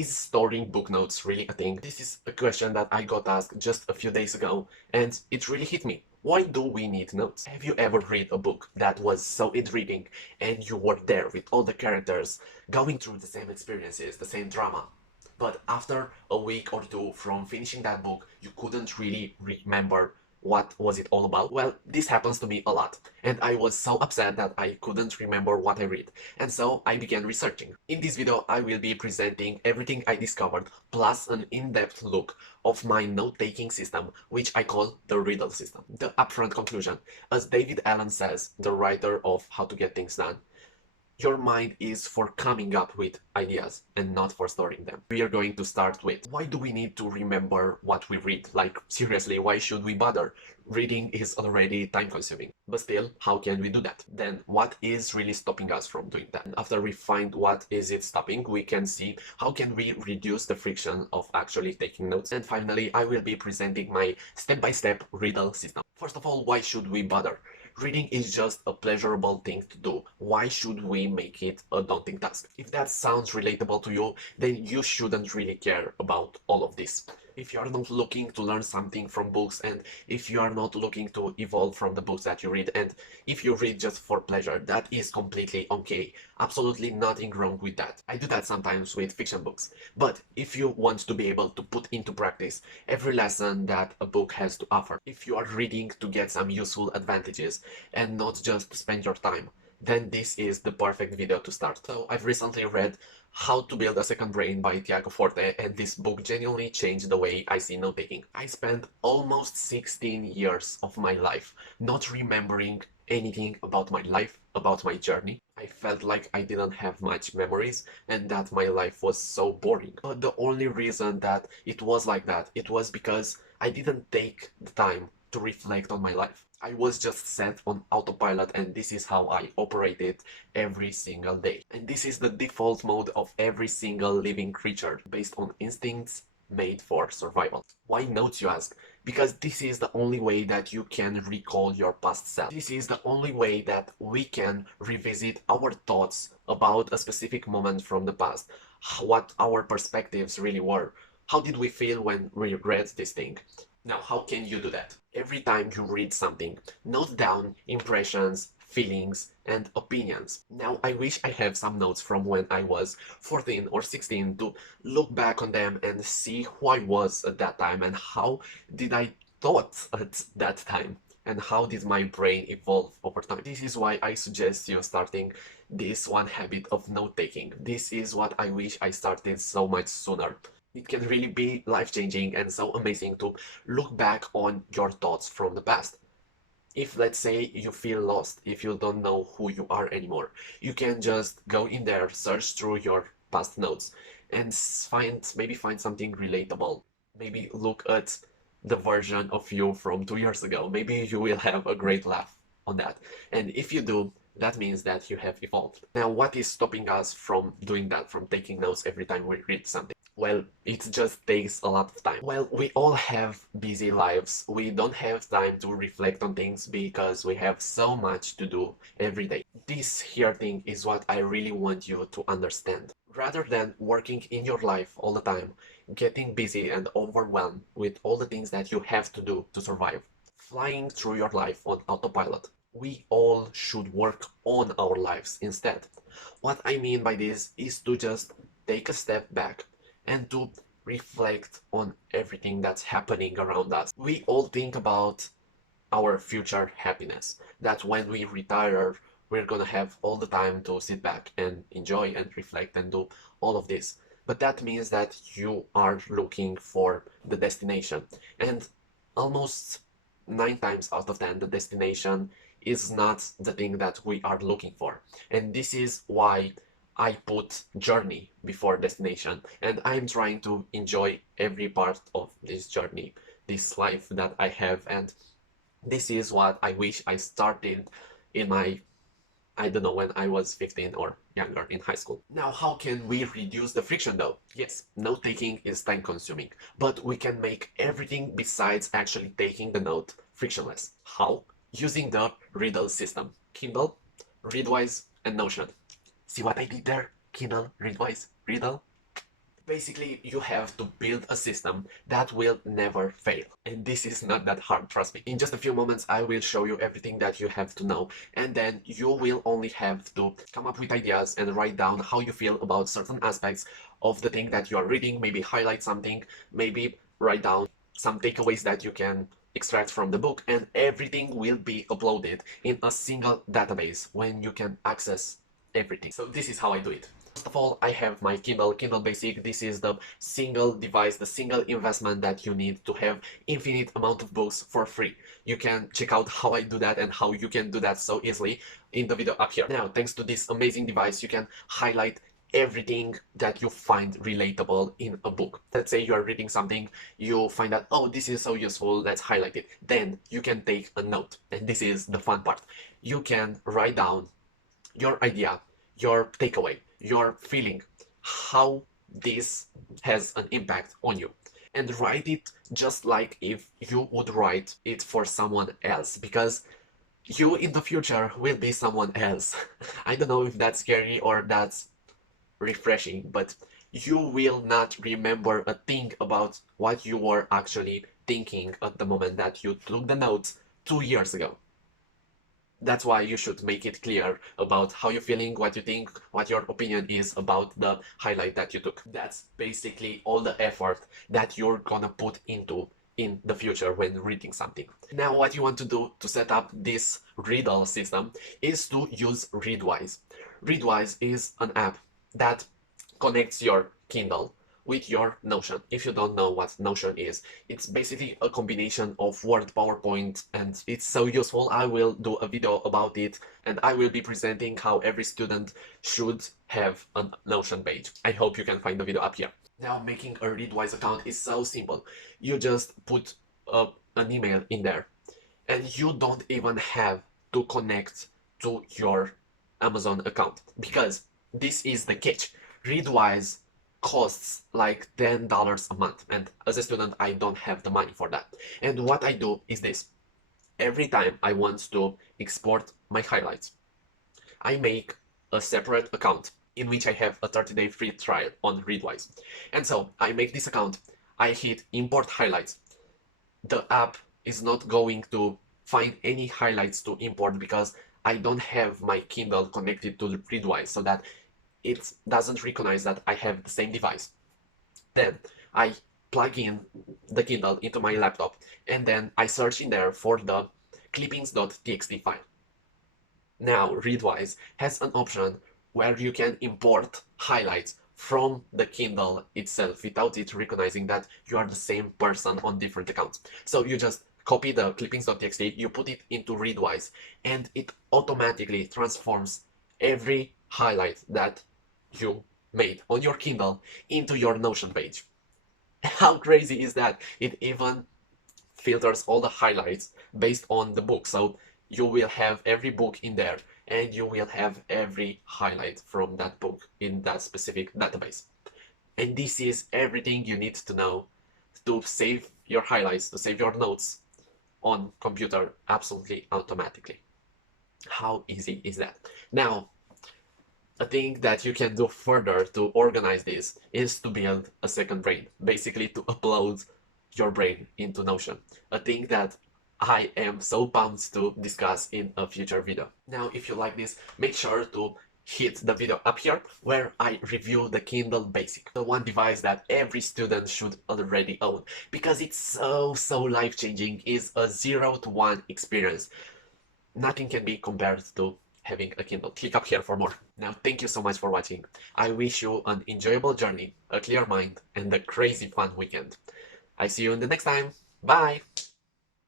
Is storing book notes really a thing? This is a question that I got asked just a few days ago, and it really hit me. Why do we need notes? Have you ever read a book that was so intriguing and you were there with all the characters going through the same experiences, the same drama? But after a week or two from finishing that book, you couldn't really remember what was it all about? Well, this happens to me a lot, and I was so upset that I couldn't remember what I read, and so I began researching. In this video, I will be presenting everything I discovered, plus an in-depth look of my note-taking system, which I call the Readle System. The upfront conclusion, as David Allen says, the writer of How to Get Things Done, your mind is for coming up with ideas and not for storing them. We are going to start with, why do we need to remember what we read? Like, seriously, why should we bother? Reading is already time consuming. But still, how can we do that? Then, what is really stopping us from doing that? And after we find what is it stopping, we can see how can we reduce the friction of actually taking notes. And finally, I will be presenting my step-by-step Readle system. First of all, why should we bother? Reading is just a pleasurable thing to do. Why should we make it a daunting task? If that sounds relatable to you, then you shouldn't really care about all of this. If you are not looking to learn something from books, and if you are not looking to evolve from the books that you read, and if you read just for pleasure, that is completely okay. Absolutely nothing wrong with that. I do that sometimes with fiction books. But if you want to be able to put into practice every lesson that a book has to offer, if you are reading to get some useful advantages and not just to spend your time, then this is the perfect video to start. So I've recently read How to Build a Second Brain by Tiago Forte, and this book genuinely changed the way I see note-taking. I spent almost 16 years of my life not remembering anything about my life, about my journey. I felt like I didn't have much memories and that my life was so boring. But the only reason that it was like that, it was because I didn't take the time to reflect on my life. I was just set on autopilot, and this is how I operated every single day. And this is the default mode of every single living creature, based on instincts made for survival. Why notes, you ask? Because this is the only way that you can recall your past self. This is the only way that we can revisit our thoughts about a specific moment from the past, what our perspectives really were. How did we feel when we read this thing? Now, how can you do that? Every time you read something, note down impressions, feelings, and opinions. Now, I wish I have some notes from when I was 14 or 16 to look back on them and see who I was at that time and how did I thought at that time and how did my brain evolve over time. This is why I suggest you starting this one habit of note-taking. This is what I wish I started so much sooner. It can really be life-changing and so amazing to look back on your thoughts from the past. If, let's say, you feel lost, if you don't know who you are anymore, you can just go in there, search through your past notes, and maybe find something relatable. Maybe look at the version of you from 2 years ago. Maybe you will have a great laugh on that. And if you do, that means that you have evolved. Now, what is stopping us from doing that, from taking notes every time we read something? Well, it just takes a lot of time. Well, we all have busy lives. We don't have time to reflect on things because we have so much to do every day. This here thing is what I really want you to understand. Rather than working in your life all the time, getting busy and overwhelmed with all the things that you have to do to survive, flying through your life on autopilot, we all should work on our lives instead. What I mean by this is to just take a step back and to reflect on everything that's happening around us. We all think about our future happiness, that when we retire, we're gonna have all the time to sit back and enjoy and reflect and do all of this. But that means that you are looking for the destination. And almost 9 times out of 10, the destination is not the thing that we are looking for. And this is why I put journey before destination, and I'm trying to enjoy every part of this journey, this life that I have, and this is what I wish I started in my, I don't know, when I was 15 or younger in high school. Now, how can we reduce the friction though? Yes, note-taking is time-consuming, but we can make everything besides actually taking the note frictionless. How? Using the Readle system. Kindle, Readwise, and Notion. See what I did there? Kindle, Readwise, Readle. Basically, you have to build a system that will never fail. And this is not that hard, trust me. In just a few moments, I will show you everything that you have to know. And then you will only have to come up with ideas and write down how you feel about certain aspects of the thing that you are reading. Maybe highlight something, maybe write down some takeaways that you can extract from the book, and everything will be uploaded in a single database when you can access everything. So this is how I do it. First of all, I have my Kindle Basic. This is the single device, the single investment that you need to have infinite amount of books for free. You can check out how I do that and how you can do that so easily in the video up here. Now, thanks to this amazing device, you can highlight everything that you find relatable in a book. Let's say you are reading something, you find out, oh, this is so useful, let's highlight it. Then you can take a note. And this is the fun part. You can write down your idea, your takeaway, your feeling, how this has an impact on you. And write it just like if you would write it for someone else, because you in the future will be someone else. I don't know if that's scary or that's refreshing, but you will not remember a thing about what you were actually thinking at the moment that you took the notes 2 years ago. That's why you should make it clear about how you're feeling, what you think, what your opinion is about the highlight that you took. That's basically all the effort that you're gonna put into in the future when reading something. Now, what you want to do to set up this Readle system is to use Readwise. Readwise is an app that connects your Kindle with your Notion. If you don't know what Notion is, it's basically a combination of Word, PowerPoint, and it's so useful. I will do a video about it, and I will be presenting how every student should have a Notion page. I hope you can find the video up here. Now, making a Readwise account is so simple. You just put an email in there, and you don't even have to connect to your Amazon account, because this is the catch. Readwise costs like $10 a month, and as a student I don't have the money for that. And what I do is this: every time I want to export my highlights, I make a separate account in which I have a 30-day free trial on Readwise. And so I make this account, I hit import highlights. The app is not going to find any highlights to import because I don't have my Kindle connected to Readwise, so that it doesn't recognize that I have the same device. Then I plug in the Kindle into my laptop, and then I search in there for the clippings.txt file. Now, Readwise has an option where you can import highlights from the Kindle itself without it recognizing that you are the same person on different accounts. So you just copy the clippings.txt, you put it into Readwise, and it automatically transforms every highlight that you made on your Kindle into your Notion page. How crazy is that? It even filters all the highlights based on the book. So you will have every book in there, and you will have every highlight from that book in that specific database. And this is everything you need to know to save your highlights, to save your notes on computer absolutely automatically. How easy is that? Now, a thing that you can do further to organize this is to build a second brain, basically to upload your brain into Notion, a thing that I am so pumped to discuss in a future video. Now, if you like this, make sure to hit the video up here where I review the Kindle Basic, the one device that every student should already own, because it's so life-changing. It's a 0 to 1 experience. Nothing can be compared to having a Kindle. Click up here for more. Now, thank you so much for watching. I wish you an enjoyable journey, a clear mind, and a crazy fun weekend. I see you in the next time. Bye!